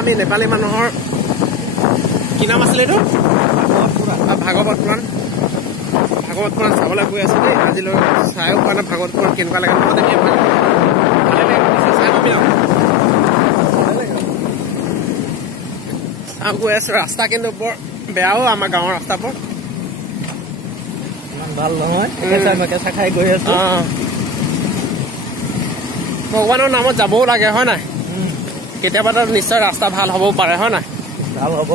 আমি নেপালী মানুহৰ কি নাম আছিলে এইটো ভাগৱত পুৰাণ চাবলৈ গৈ আছে দেই আজিলৈ চাইও পোৱা নাই ভাগৱত পুৰাণ কেনেকুৱা লাগে গৈ আছো ৰাস্তা কিন্তু বৰ বেয়াও আমাৰ গাঁৱৰ ৰাস্তাবোৰ ইমান ভাল নহয় কেঁচা খাই গৈ আছো ভগৱানৰ নামত যাবও লাগে হয় নাই কেতিয়াবাতো নিশ্চয় ৰাস্তা ভাল হ'বও পাৰে হয় নাই ভাল হ'ব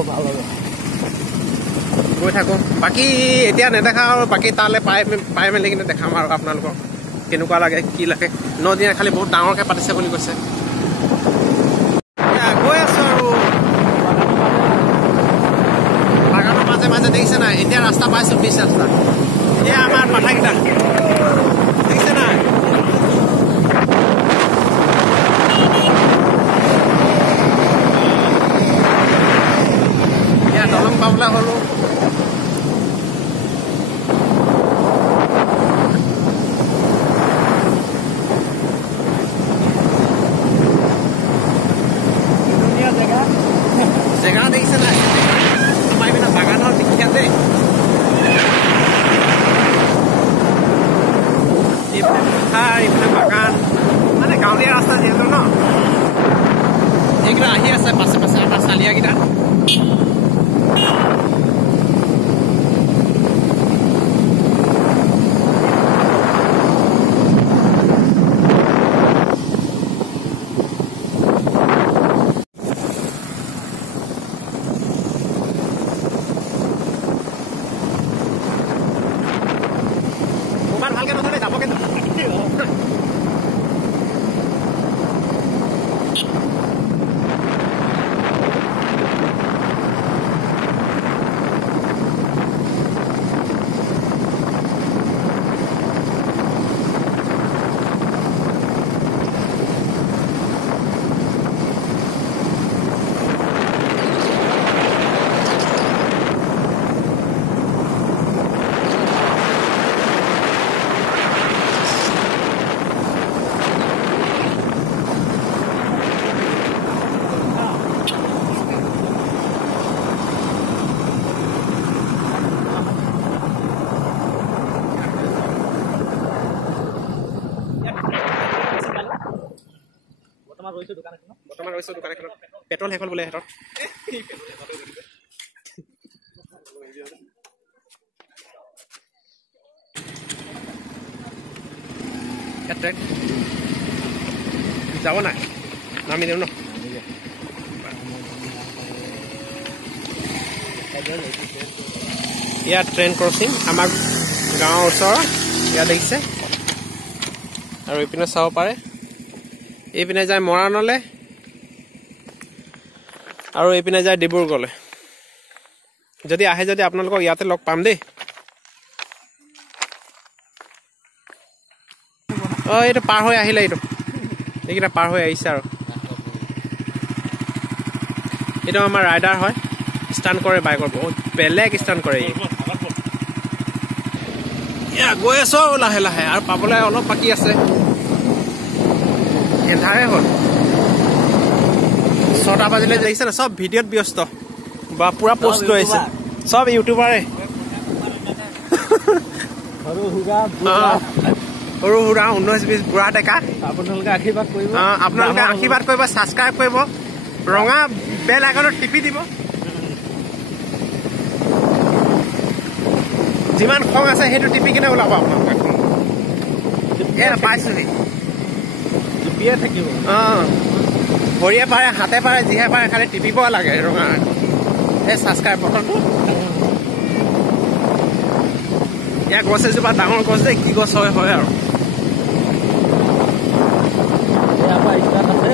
গৈ থাকো বাকী এতিয়া নেদেখা আৰু বাকী তালৈ পাই মেলি কিনে দেখাম আৰু আপোনালোকক কেনেকুৱা লাগে কি লাগে 9 দিন খালি বহুত ডাঙৰকে পাতিছে বুলি কৈছে গৈ আছো আৰু বাগানৰ মাজে মাজে দেখিছে নাই এতিয়া ৰাস্তা পাইছো পিছ ৰাস্তা এতিয়া আমাৰ মাথাকেইটা দেখিছে নাই এতিয়া দলং পাবলৈ হলো জেগা দেখিছে নাই আমাৰ এইবিলাক বাগানৰ বিখ্যাত দেই এইফালে বাগান মানে গাঁৱলীয়া ৰাস্তা যিহেতু ন এইকেইটা আহি আছে পাছে পাছে আমাৰ চালিয়াকেইটা ভালকে নথলে যাব কিন্তু বৰ্তমান ৰৈছো দোকান এখনত পেট্ৰল শেষ হ'ল বোলে সিহঁতৰ যাব নাই নামি দিওঁ ন ইয়াত ট্ৰেইন ক্ৰচিং আমাৰ গাঁৱৰ ওচৰৰ ইয়াত দেখিছে আৰু এইপিনে চাব পাৰে এইপিনে যায় মৰাণলৈ আৰু এইপিনে যায় ডিব্ৰুগড়লৈ যদি আহে যদি আপোনালোকক ইয়াতে লগ পাম দেই এইটো পাৰ হৈ আহিলে এইকেইটা পাৰ হৈ আহিছে আৰু এইটো আমাৰ ৰাইডাৰ হয় ষ্টাণ্ট কৰে বাইকৰ বহুত বেলেগ ষ্টাণ্ট কৰে গৈ আছো লাহে লাহে আৰু পাবলৈ অলপ বাকী আছে এন্ধাৰে হ'ল 6টা বাজিলে দেখিছে না সব ভিডিঅ'ত ব্যস্ত বা পুৰা পোষ্ট কৰি আছে সব ইউটিউবাৰে সৰু সুৰা 19-20 বুঢ়া ডেকা আপোনালোকে আশীৰ্বাদ কৰিব ছাবস্ক্ৰাইব কৰিব ৰঙা বেল আইকনত টিপি দিব যিমান খং আছে সেইটো টিপি কিনে ওলাব আপোনালোকে পাইছোহি টিপিয়ে থাকিব ভৰিয়ে পাৰে হাতে পাৰে যিহে পাৰে খালি টিপিব লাগে ৰঙা এই ছাবস্ক্ৰাইব বটনটো ইয়াৰ গছ এজোপা ডাঙৰ গছ দেই কি গছ হয় আৰু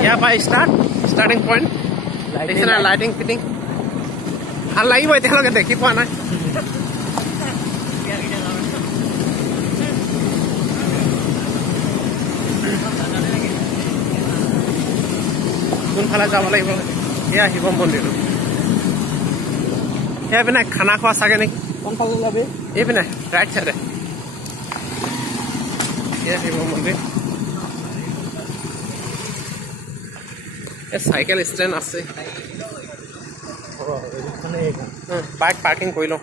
ইয়াৰ পৰা ষ্টাৰ্টিং পইণ্ট দেখিছে লাইটিং ফিটিং ভাল লাগিব এতিয়ালৈকে দেখি পোৱা নাই কোনফালে যাব লাগিব এয়া শিৱ মন্দিৰটো এইপিনে খানা খোৱা চাগে নেকি কোনফালে যাবি এইপিনে ৰাইট চাইডে এয়া শিৱ মন্দিৰ চাইকেল ষ্টেণ্ড আছে বাইক পাৰ্কিং কৰি লওঁ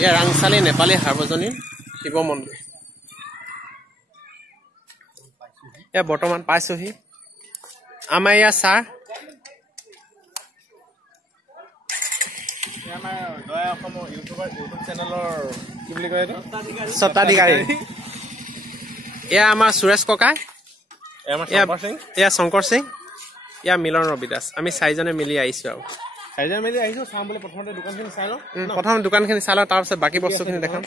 এয়া ৰাংচালি নেপালী সাৰ্বজনীন শিৱ মন্দিৰ এয়া বৰ্তমান পাইছোহি আমাৰ ইয়াৰ ছাৰ স্বত্বাধিকাৰী এয়া আমাৰ সুৰেশ ককা এয়া শংকৰ সিং এয়া মিলন ৰবি দাস আমি চাৰিজনে মিলি আহিছো আৰু চাম বুলি প্ৰথমতে দোকানখিনি চাই লওঁ প্ৰথম দোকানখিনি চাই লওঁ তাৰপিছত বাকী বস্তুখিনি দেখাম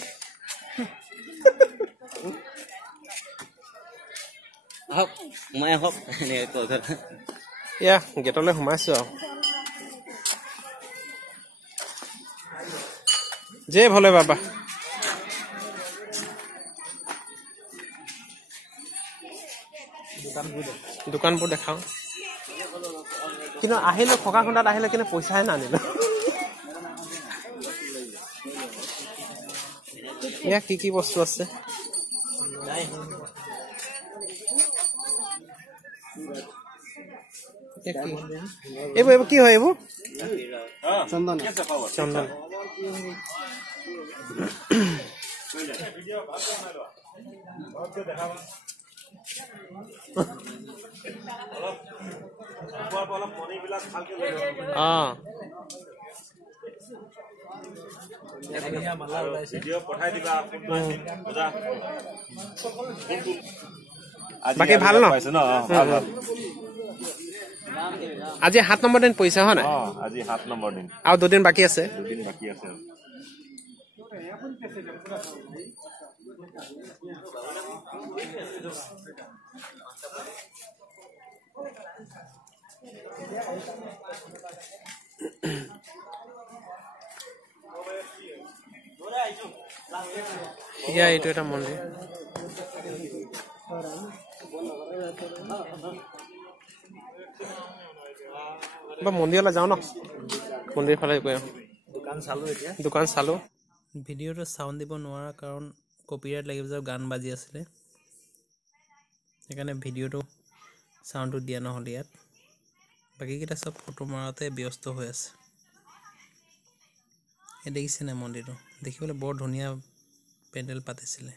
এয়া গেটলৈ সোমাইছো আৰু জয় ভোলে বাবা দোকানবোৰ দেখাওঁ কিন্তু আহিলো খকা খুন্দাত আহিলে কিন্তু পইচাহে নানিলো এয়া কি কি বস্তু আছে এইবোৰ কি হয় এইবোৰ চন্দন চন্দন বাকী ভাল ন আজি 7 নম্বৰ দিন পইচা হয় নাই আজি 7 নম্বৰ দিন আৰু 2 দিন বাকি আছে ইয়া এইটো এটা মন্দিৰ মন্দিৰলৈ যাওঁ ন মন্দিৰ ফালে গৈ দোকান চালো ভিডিঅ'টো চাউণ্ড দিব নোৱাৰা কাৰণ কপিৰাইট লাগিব যে গান বাজি আছিলে সেইকাৰণে ভিডিঅ'টো চাউণ্ডটো দিয়া নহ'ল ইয়াত বাকীকেইটা চব ফটো মাৰতে ব্যস্ত হৈ আছে এই দেখিছেনে মন্দিৰটো দেখিবলৈ বৰ ধুনীয়া পেণ্ডেল পাতিছিলে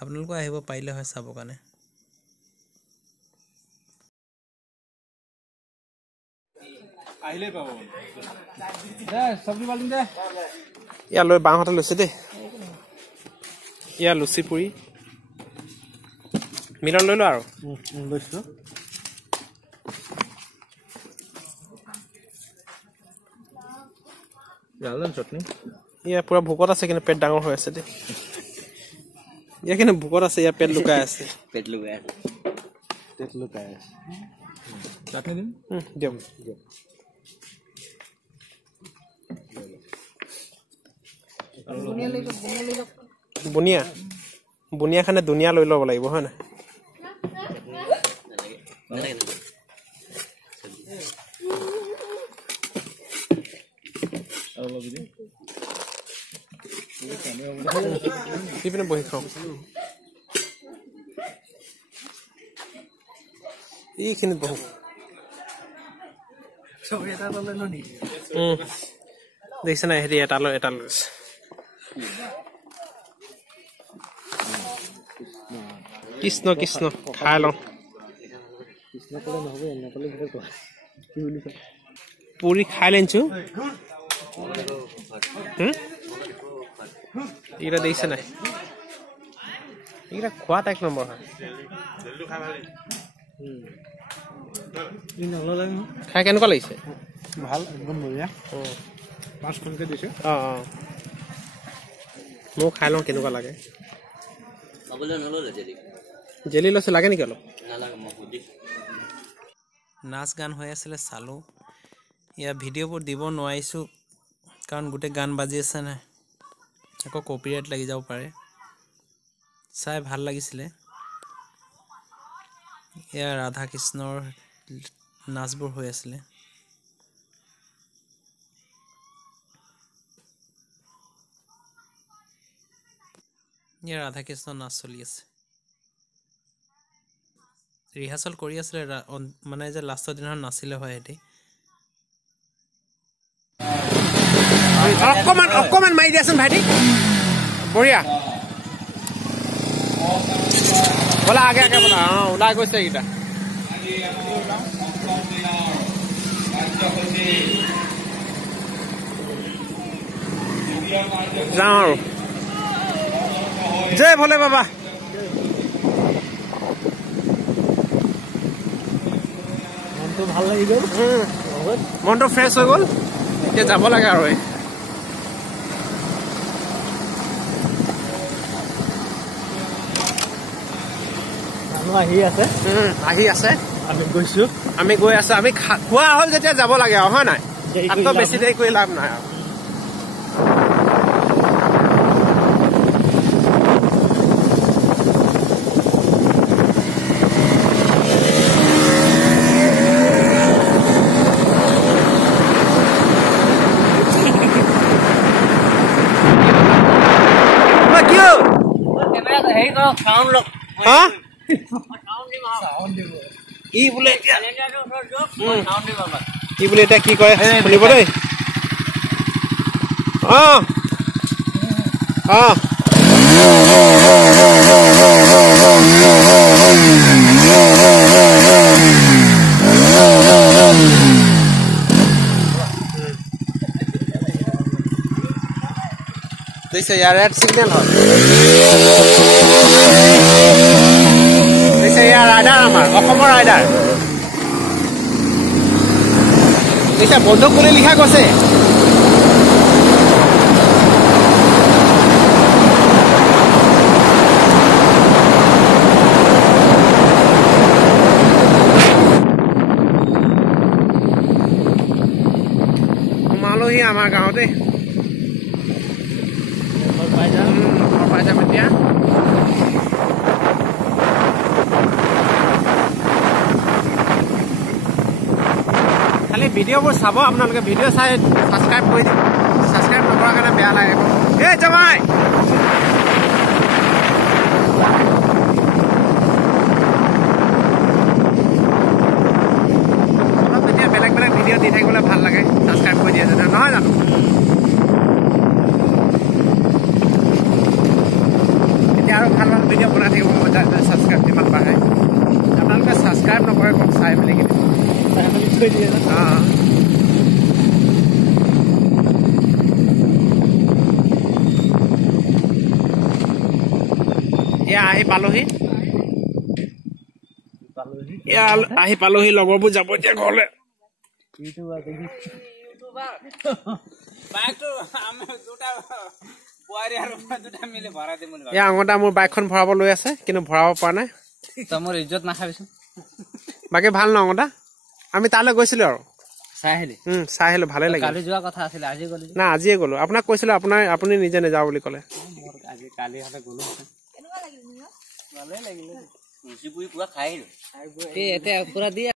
আপোনালোকো আহিব পাৰিলে হয় চাবৰ কাৰণে আহিলে পাব দে সবজি বালিন দে ইয়ালৈ বাঁহতে লৈছে দেই ইয়া লুচি পুৰি মিলন লৈ লো আৰু লৈছো চটনি ইয়া পুৰা ভোকত আছে কিন্তু পেট ডাঙৰ হৈ আছে দেই ইয়া কিন্তু ভোকত আছে ইয়া পেট লুকাই আছে পেট লুকাই আছে চটনি দিম দিয়ক বুনিয়া বুনিয়া খানে দুনিয়া লৈ ল'ব লাগিব হয় না পিনে বহি খাওঁ এইখিনিত বহু দেখিছে নাই হেৰি এটা লৈছে কৃষ্ণ কৃষ্ণ খাই লওঁ পুৰি খাই লৈছো এইকেইটা দেখিছে নাই এইকেইটা খোৱাত 1 নম্বৰ হয় খাই কেনেকুৱা লাগিছে ভাল একদম বঢ়িয়া 5খনকে দিছে মোক খাই লওঁ কেনেকুৱা লাগে জেলি লৈছে লাগে নেকি অলপ নাচ গান হৈ আছিলে চালোঁ ইয়াৰ ভিডিঅ'বোৰ দিব নোৱাৰিছোঁ কাৰণ গোটেই গান বাজি আছে নাই আকৌ কপিৰাইট লাগি যাব পাৰে চাই ভাল লাগিছিলে এয়া ৰাধা কৃষ্ণৰ নাচবোৰ হৈ আছিলে ইয়াৰ ৰাধা কৃষ্ণ নাচ চলি আছে ৰিহাৰ্চেল কৰি আছিলে মানে যে লাষ্টৰ দিনাখন নাছিলে হয় এটি অকমান মাৰি দিয়াচোন ভাইটি বঢ়িয়া বলা আগে আগে বলা ওলাই গৈছে এইকেইটা যাওঁ আৰু জয় ভোলে বাবা মনটো ভাল লাগি গ'ল মনটো ফ্ৰেছ হৈ গ'ল এতিয়া যাব লাগে আৰু আহি আছে আমি গৈ আছো আমি খোৱা হ'ল যেতিয়া যাব লাগে আৰু হয় নাই আকৌ বেছি দেৰি কৰি লাভ নাই আৰু কি বোলে এতিয়া কি কৰে শুনিব দেই দিছে ইয়াৰ ৰেড সিগনেল হয় দিছে ইয়াৰ ৰাইডাৰ আমাৰ অসমৰ ৰাইডাৰ দিছে বন্ধুক বুলি লিখা গৈছে সোমালোহি আমাৰ গাঁৱতে পাই যাম এতিয়া খালি ভিডিঅ'বোৰ চাব আপোনালোকে ভিডিঅ' চাই ছাবস্ক্ৰাইব কৰি দিব ছাবস্ক্ৰাইব নকৰাৰ কাৰণে বেয়া লাগে এই জমাই অলপ এতিয়া বেলেগ বেলেগ ভিডিঅ' দি থাকিবলৈ ভাল লাগে ছাবস্ক্ৰাইব কৰি দিয়ে যদি নহয় জানো এতিয়া আৰু ভাল ভাল ভিডিঅ' বনাই থাকিব মই ছাবস্ক্ৰাইব যিমান বাঢ়ে আপোনালোকে ছাবস্ক্ৰাইব নকৰে কওক চাই মেলি কিন্তু আহি পালোহি আহি পালোহি লগৰবোৰ যাব এতিয়া ঘৰলে আঙতা মোৰ বাইকখন ভৰাব লৈ আছে কিন্তু ভৰাব পৰা নাই মোৰ ইজ্জত নাখাবিচোন বাকী ভাল ন আঙতা আমি তালৈ গৈছিলো আৰু চাই আহিলো ভালে লাগিল কালি যোৱা কথা আছিল আজি গলি না আজিয়ে গলো আপোনাক কৈছিলো আপুনি নিজে নেযাও বুলি ক'লে আজি কালি হতে গলো কেনেকুৱা লাগিল ভালে লাগিল মুজি পুই পুৰা খাই আহিলো এই এতে পুৰা দি